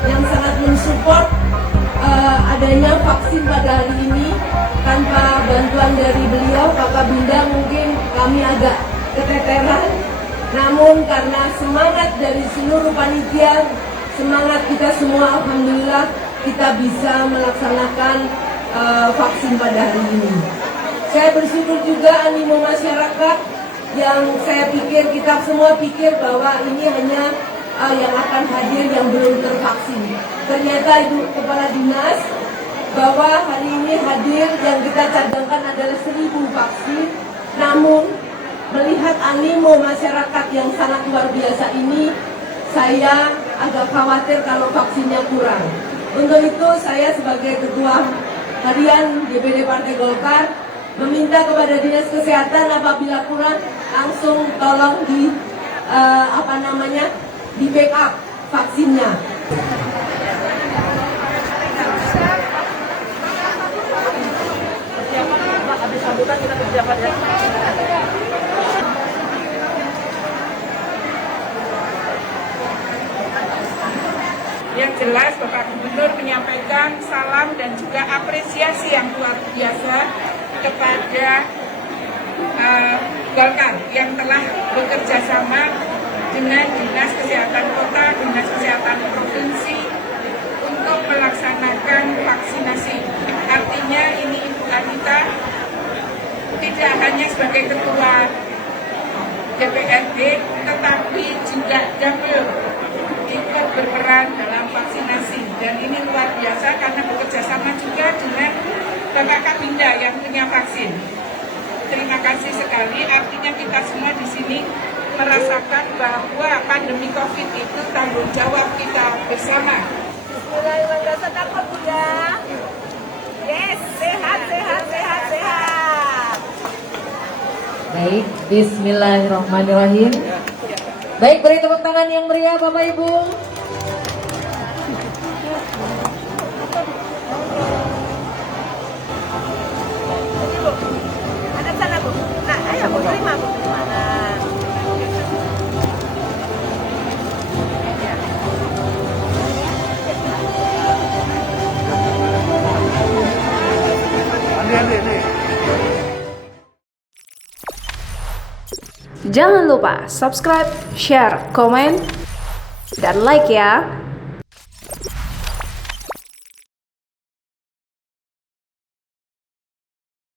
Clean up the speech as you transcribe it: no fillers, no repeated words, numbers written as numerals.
Yang sangat mensupport adanya vaksin pada hari ini. Tanpa bantuan dari beliau, Kakak Binda, mungkin kami agak keteteran. Namun karena semangat dari seluruh panitia, semangat kita semua, alhamdulillah kita bisa melaksanakan vaksin pada hari ini. Saya bersyukur juga animo masyarakat yang saya pikir, kita semua pikir bahwa ini hanya yang akan hadir yang belum tervaksin. Ternyata Ibu Kepala Dinas bahwa hari ini hadir yang kita cadangkan adalah 1.000 vaksin. Namun melihat animo masyarakat yang sangat luar biasa ini, saya agak khawatir kalau vaksinnya kurang. Untuk itu saya sebagai Ketua Harian DPD Partai Golkar meminta kepada Dinas Kesehatan apabila kurang langsung tolong di backup vaksinnya. Yang jelas Bapak Gubernur menyampaikan salam dan juga apresiasi yang luar biasa kepada Golkar yang telah bekerja sama dengan Dinas Kesehatan Kota, Dinas Kesehatan Provinsi untuk melaksanakan vaksinasi. Artinya ini Ibu Anita tidak hanya sebagai Ketua DPRD, tetapi juga double ikut berperan dalam vaksinasi. Dan ini luar biasa karena bekerja sama juga dengan Bapak Kabinda yang punya vaksin. Terima kasih sekali, artinya kita semua di sini merasakan bahwa pandemi COVID itu tanggung jawab kita bersama. Bismillahirrahmanirrahim. Takut Bunda. Yes, sehat. Baik, bismillahirrahmanirrahim. Baik, beri tepuk tangan yang meriah Bapak Ibu. Ada sana Bu. Nah, ayo Bu terima Bu. Jangan lupa subscribe, share, komen, dan like ya.